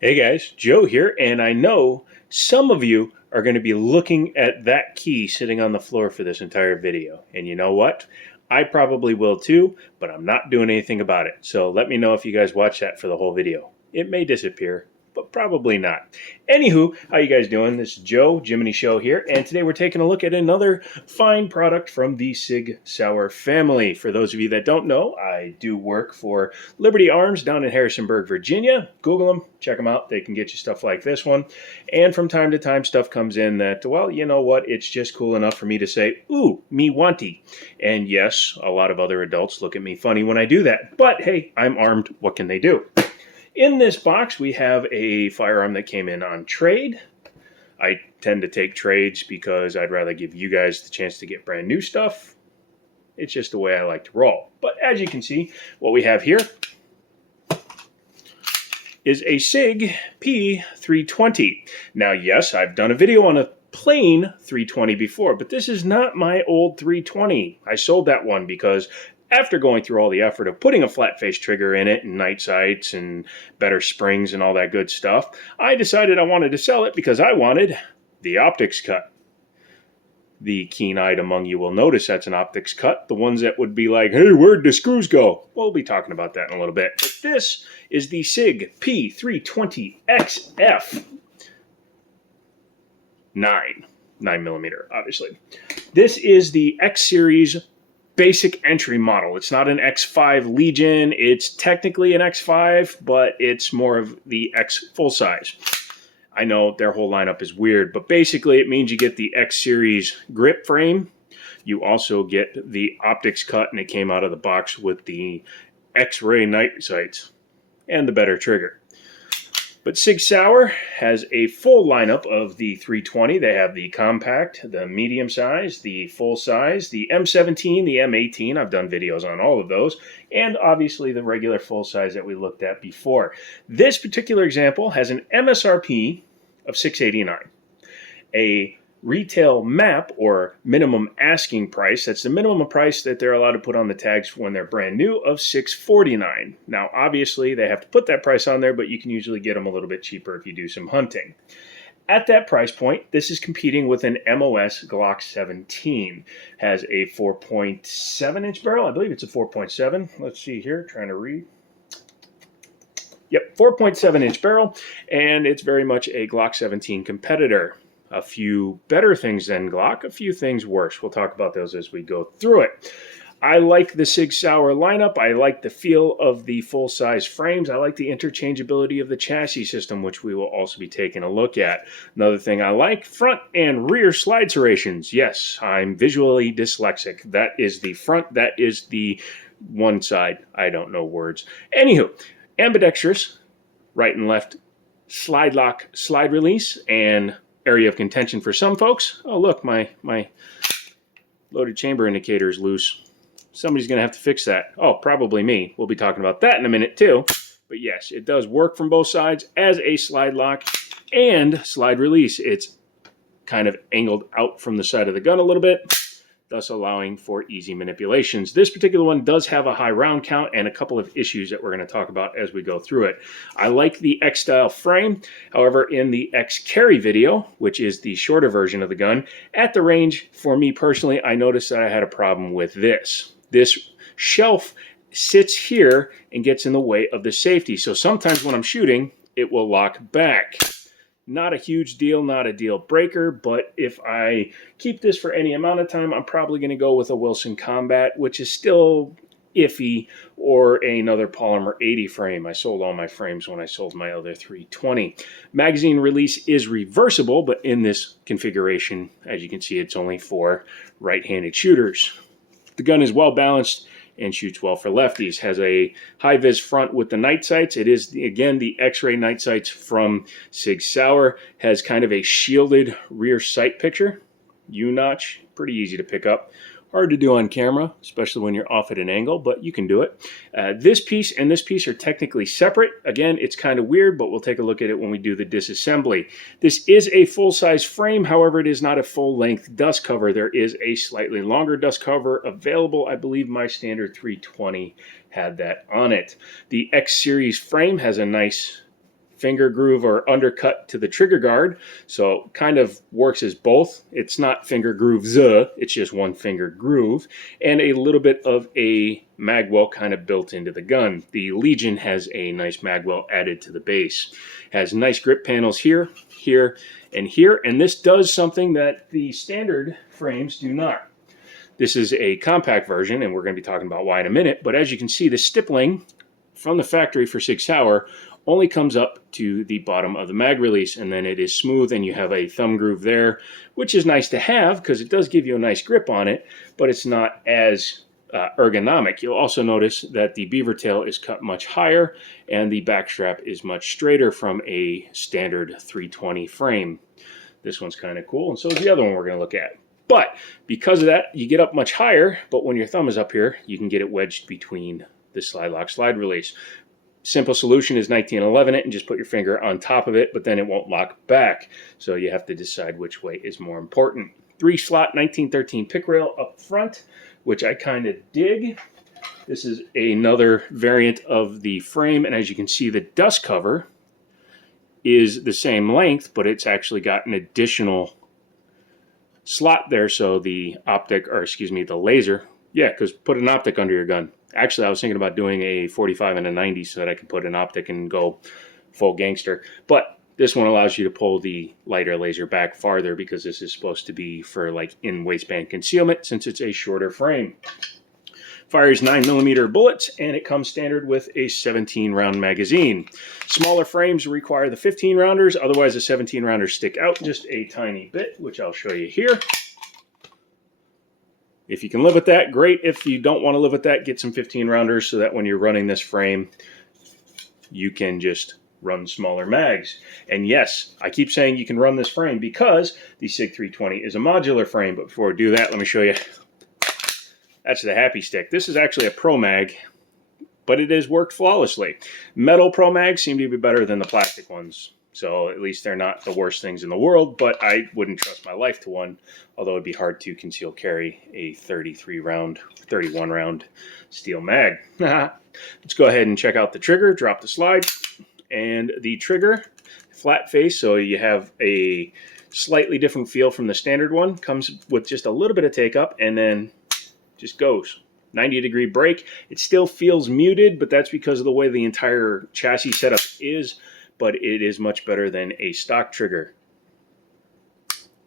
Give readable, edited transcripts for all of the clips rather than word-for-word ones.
Hey guys, Joe here, and I know some of you are going to be looking at that key sitting on the floor for this entire video. And you know what? I probably will too, but I'm not doing anything about it. So let me know if you guys watch that for the whole video. It may disappear, but probably not. Anywho, how you guys doing? This is Joe, Jiminy Show here, and today we're taking a look at another fine product from the Sig Sauer family. For those of you that don't know, I do work for Liberty Arms down in Harrisonburg, Virginia. Google them, check them out. They can get you stuff like this one. And from time to time, stuff comes in that, well, you know what? It's just cool enough for me to say, ooh, me wanty. And yes, a lot of other adults look at me funny when I do that. But hey, I'm armed. What can they do? In this box, we have a firearm that came in on trade. I tend to take trades because I'd rather give you guys the chance to get brand new stuff. It's just the way I like to roll. But as you can see, what we have here is a SIG P320. Now, yes, I've done a video on a plain 320 before, but this is not my old 320. I sold that one because after going through all the effort of putting a flat face trigger in it and night sights and better springs and all that good stuff, I decided I wanted to sell it because I wanted the optics cut. The keen-eyed among you will notice that's an optics cut. The ones that would be like, hey, where'd the screws go? We'll be talking about that in a little bit. But this is the SIG P320XF 9mm, obviously. This is the X series basic entry model. It's not an X5 Legion. It's technically an X5, but it's more of the X full size. I know their whole lineup is weird, but basically it means you get the X series grip frame. You also get the optics cut, and it came out of the box with the X-ray night sights and the better trigger. But Sig Sauer has a full lineup of the 320. They have the compact, the medium size, the full size, the M17, the M18. I've done videos on all of those. And obviously the regular full size that we looked at before. This particular example has an MSRP of $689. A retail map, or minimum asking price, that's the minimum price that they're allowed to put on the tags when they're brand new, of $649. Now obviously they have to put that price on there, but you can usually get them a little bit cheaper if you do some hunting. At that price point, this is competing with an MOS Glock 17. Has a 4.7 inch barrel. I believe it's a 4.7. Let's see here, trying to read. Yep, 4.7 inch barrel, and it's very much a Glock 17 competitor. A few better things than Glock, a few things worse. We'll talk about those as we go through it. I like the Sig Sauer lineup. I like the feel of the full-size frames. I like the interchangeability of the chassis system, which we will also be taking a look at. Another thing I like, front and rear slide serrations. Yes, I'm visually dyslexic. That is the front. That is the one side. I don't know words. Anywho, ambidextrous, right and left slide lock, slide release, and area of contention for some folks. Oh, look, my loaded chamber indicator is loose. Somebody's going to have to fix that. Oh, probably me. We'll be talking about that in a minute too. But yes, it does work from both sides as a slide lock and slide release. It's kind of angled out from the side of the gun a little bit, thus allowing for easy manipulations. This particular one does have a high round count and a couple of issues that we're going to talk about as we go through it. I like the X-style frame. However, in the X-carry video, which is the shorter version of the gun, at the range, for me personally, I noticed that I had a problem with this. This shelf sits here and gets in the way of the safety. So sometimes when I'm shooting, it will lock back. Not a huge deal, not a deal breaker, but if I keep this for any amount of time, I'm probably going to go with a Wilson Combat, which is still iffy, or another Polymer 80 frame. I sold all my frames when I sold my other 320. Magazine release is reversible, but in this configuration, as you can see, it's only for right-handed shooters. The gun is well balanced and shoots well for lefties. Has a high-vis front with the night sights. It is, again, the X-ray night sights from Sig Sauer. Has kind of a shielded rear sight picture. U-notch, pretty easy to pick up. Hard to do on camera, especially when you're off at an angle, but you can do it. This piece and this piece are technically separate. Again, it's kind of weird, but we'll take a look at it when we do the disassembly. This is a full-size frame, however, it is not a full-length dust cover. There is a slightly longer dust cover available. I believe my standard 320 had that on it. The X Series frame has a nice finger groove or undercut to the trigger guard, so kind of works as both. It's not finger groove Z, it's just one finger groove, and a little bit of a magwell kind of built into the gun. The Legion has a nice magwell added to the base. Has nice grip panels here, here, and here, and this does something that the standard frames do not. This is a compact version, and we're going to be talking about why in a minute, but as you can see, the stippling from the factory for Sig Sauer only comes up to the bottom of the mag release, and then it is smooth, and you have a thumb groove there, which is nice to have because it does give you a nice grip on it, but it's not as ergonomic. You'll also notice that the beaver tail is cut much higher, and the back strap is much straighter from a standard 320 frame. This one's kind of cool, and so is the other one we're going to look at. But because of that, you get up much higher, but when your thumb is up here, you can get it wedged between the slide lock slide release. Simple solution is 1911 it and just put your finger on top of it, but then it won't lock back. So you have to decide which way is more important. 3-slot 1913 pick rail up front, which I kind of dig. This is another variant of the frame, and as you can see, the dust cover is the same length, but it's actually got an additional slot there, so the optic, or excuse me, the laser, yeah, because put an optic under your gun. Actually, I was thinking about doing a 45 and a 90 so that I could put an optic and go full gangster. But this one allows you to pull the lighter laser back farther because this is supposed to be for like in waistband concealment since it's a shorter frame. Fires 9mm bullets, and it comes standard with a 17-round magazine. Smaller frames require the 15-rounders, otherwise the 17-rounders stick out just a tiny bit, which I'll show you here. If you can live with that, great. If you don't want to live with that, get some 15-rounders so that when you're running this frame, you can just run smaller mags. And yes, I keep saying you can run this frame because the SIG 320 is a modular frame. But before I do that, let me show you. That's the happy stick. This is actually a Pro Mag, but it has worked flawlessly. Metal Pro Mags seem to be better than the plastic ones. So at least they're not the worst things in the world, but I wouldn't trust my life to one, although it'd be hard to conceal carry a 31-round steel mag. Let's go ahead and check out the trigger, drop the slide, and the trigger, flat face, so you have a slightly different feel from the standard one, comes with just a little bit of take up, and then just goes. 90-degree brake. It still feels muted, but that's because of the way the entire chassis setup is, but it is much better than a stock trigger.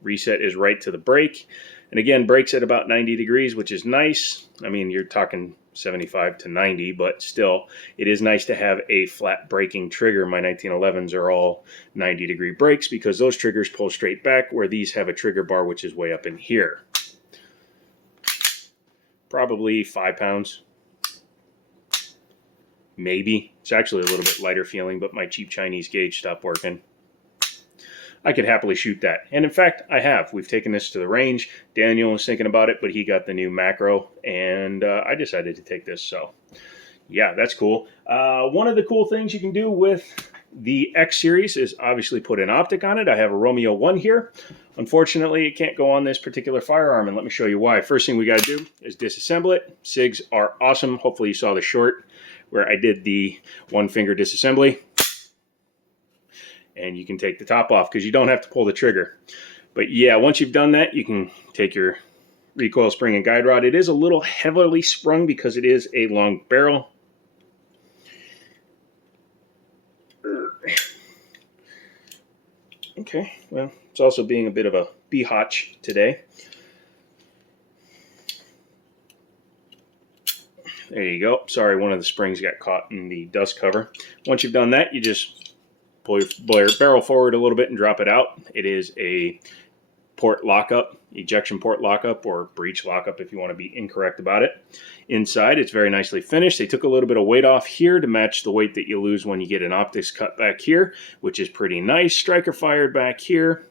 Reset is right to the brake, and again, brakes at about 90 degrees, which is nice. I mean, you're talking 75 to 90, but still, it is nice to have a flat braking trigger. My 1911s are all 90-degree brakes because those triggers pull straight back, where these have a trigger bar which is way up in here. Probably 5 pounds. Maybe. It's actually a little bit lighter feeling, but my cheap Chinese gauge stopped working. I could happily shoot that. And in fact, I have. We've taken this to the range. Daniel was thinking about it, but he got the new macro, and I decided to take this. So, yeah, that's cool. One of the cool things you can do with the X series is obviously put an optic on it. I have a Romeo 1 here. Unfortunately, it can't go on this particular firearm, and let me show you why. First thing we got to do is disassemble it. SIGs are awesome. Hopefully you saw the short where I did the one-finger disassembly. And you can take the top off because you don't have to pull the trigger. But yeah, once you've done that, you can take your recoil spring and guide rod. It is a little heavily sprung because it is a long barrel. Okay, well, it's also being a bit of a biatch today. There you go. Sorry, one of the springs got caught in the dust cover. Once you've done that, you just pull your barrel forward a little bit and drop it out. It is a port lockup, ejection port lockup, or breech lockup if you want to be incorrect about it. Inside, it's very nicely finished. They took a little bit of weight off here to match the weight that you lose when you get an optics cut back here, which is pretty nice. Striker fired back here.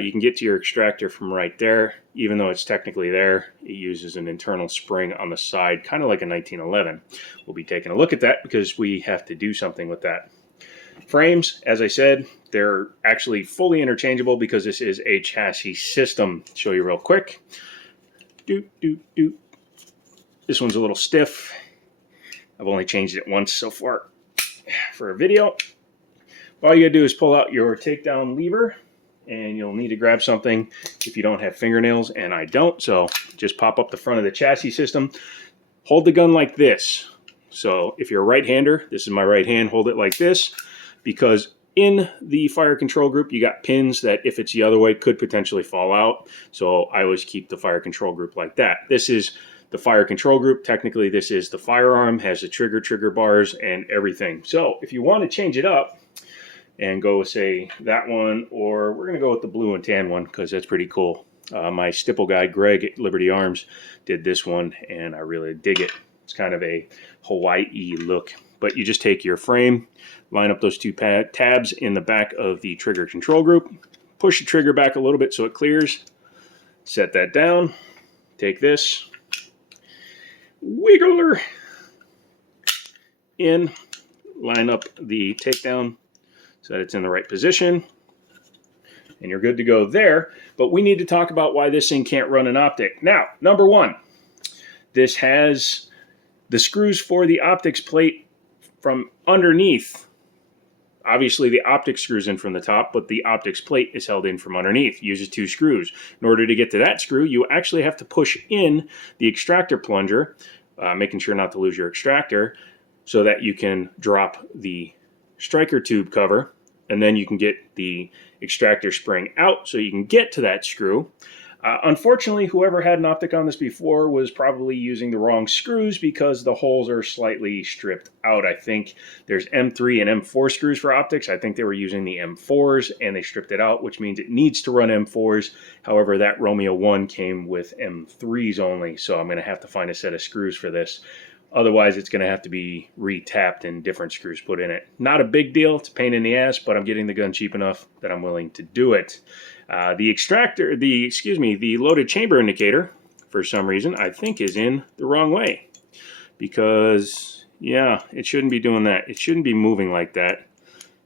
You can get to your extractor from right there. Even though it's technically there, it uses an internal spring on the side, kind of like a 1911. We'll be taking a look at that because we have to do something with that. Frames, as I said, they're actually fully interchangeable because this is a chassis system. I'll show you real quick. This one's a little stiff. I've only changed it once so far for a video. All you gotta do is pull out your takedown lever, and you'll need to grab something if you don't have fingernails, and I don't, so just pop up the front of the chassis system. Hold the gun like this. So if you're a right-hander, this is my right hand, hold it like this, because in the fire control group, you got pins that if it's the other way could potentially fall out. So I always keep the fire control group like that. This is the fire control group. Technically, this is the firearm, has the trigger bars and everything. So if you want to change it up and go with, say, that one, or we're going to go with the blue and tan one because that's pretty cool. My stipple guy, Greg at Liberty Arms, did this one, and I really dig it. It's kind of a Hawaii look. But you just take your frame, line up those two tabs in the back of the trigger control group, push the trigger back a little bit so it clears, set that down, take this, wiggle her in, line up the takedown so that it's in the right position, and you're good to go there. But we need to talk about why this thing can't run an optic. Now, number one, this has the screws for the optics plate from underneath. Obviously, the optic screws in from the top, but the optics plate is held in from underneath. It uses two screws. In order to get to that screw, you actually have to push in the extractor plunger, making sure not to lose your extractor, so that you can drop the striker tube cover, and then you can get the extractor spring out so you can get to that screw. Unfortunately, whoever had an optic on this before was probably using the wrong screws because the holes are slightly stripped out. I think there's M3 and M4 screws for optics. I think they were using the M4s and they stripped it out, which means it needs to run M4s. However, that Romeo 1 came with M3s only, so I'm going to have to find a set of screws for this. Otherwise, it's going to have to be re-tapped and different screws put in it. Not a big deal. It's a pain in the ass, but I'm getting the gun cheap enough that I'm willing to do it. The loaded chamber indicator, for some reason, I think is in the wrong way. Because, yeah, it shouldn't be doing that. It shouldn't be moving like that.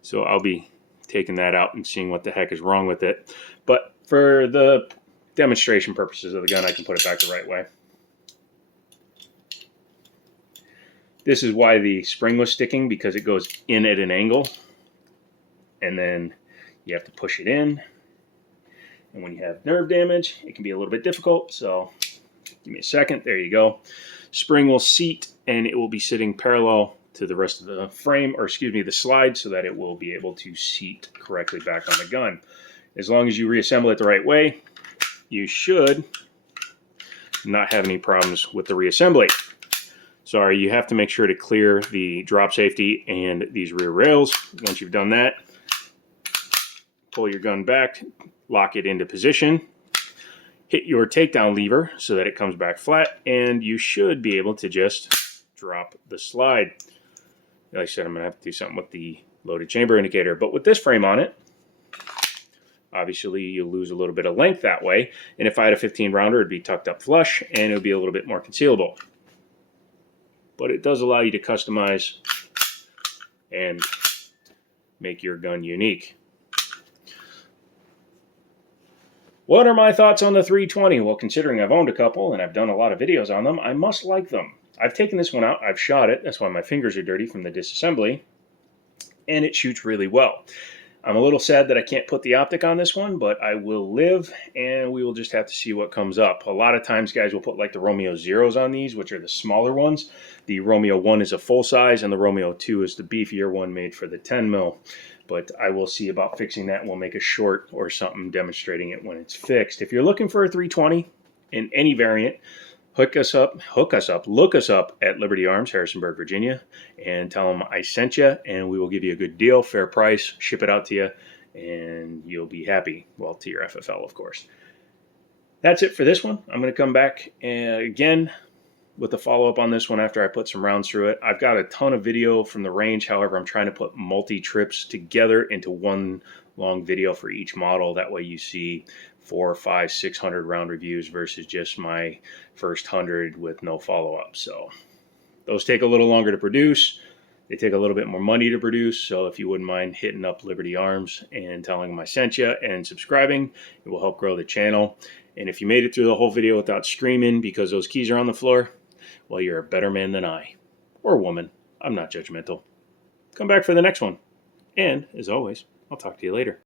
So I'll be taking that out and seeing what the heck is wrong with it. But for the demonstration purposes of the gun, I can put it back the right way. This is why the spring was sticking, because it goes in at an angle. And then you have to push it in. And when you have nerve damage, it can be a little bit difficult. So give me a second. There you go. Spring will seat, and it will be sitting parallel to the rest of the frame, or excuse me, the slide, so that it will be able to seat correctly back on the gun. As long as you reassemble it the right way, you should not have any problems with the reassembly. Sorry, you have to make sure to clear the drop safety and these rear rails. Once you've done that, pull your gun back, lock it into position, hit your takedown lever so that it comes back flat, and you should be able to just drop the slide. Like I said, I'm going to have to do something with the loaded chamber indicator, but with this frame on it, obviously you'll lose a little bit of length that way, and if I had a 15 rounder, it'd be tucked up flush, and it would be a little bit more concealable. But it does allow you to customize and make your gun unique. What are my thoughts on the 320? Well, considering I've owned a couple and I've done a lot of videos on them, I must like them. I've taken this one out, I've shot it, that's why my fingers are dirty from the disassembly, and it shoots really well. I'm a little sad that I can't put the optic on this one, but I will live, and we will just have to see what comes up. A lot of times guys will put like the Romeo Zeros on these, which are the smaller ones. The Romeo 1 is a full size, and the Romeo 2 is the beefier one made for the 10 mil. But I will see about fixing that. We'll make a short or something demonstrating it when it's fixed. If you're looking for a 320 in any variant, look us up at Liberty Arms, Harrisonburg, Virginia, and tell them I sent you, and we will give you a good deal, fair price, ship it out to you, and you'll be happy. Well, to your FFL, of course. That's it for this one. I'm going to come back again with a follow-up on this one after I put some rounds through it. I've got a ton of video from the range. However, I'm trying to put multi-trips together into one long video for each model. That way you see 400, 500, 600 round reviews versus just my first 100 with no follow-up. So those take a little longer to produce. They take a little bit more money to produce. So if you wouldn't mind hitting up Liberty Arms and telling them I sent you and subscribing, it will help grow the channel. And if you made it through the whole video without screaming because those keys are on the floor, well, you're a better man than I. Or woman. I'm not judgmental. Come back for the next one. And as always, I'll talk to you later.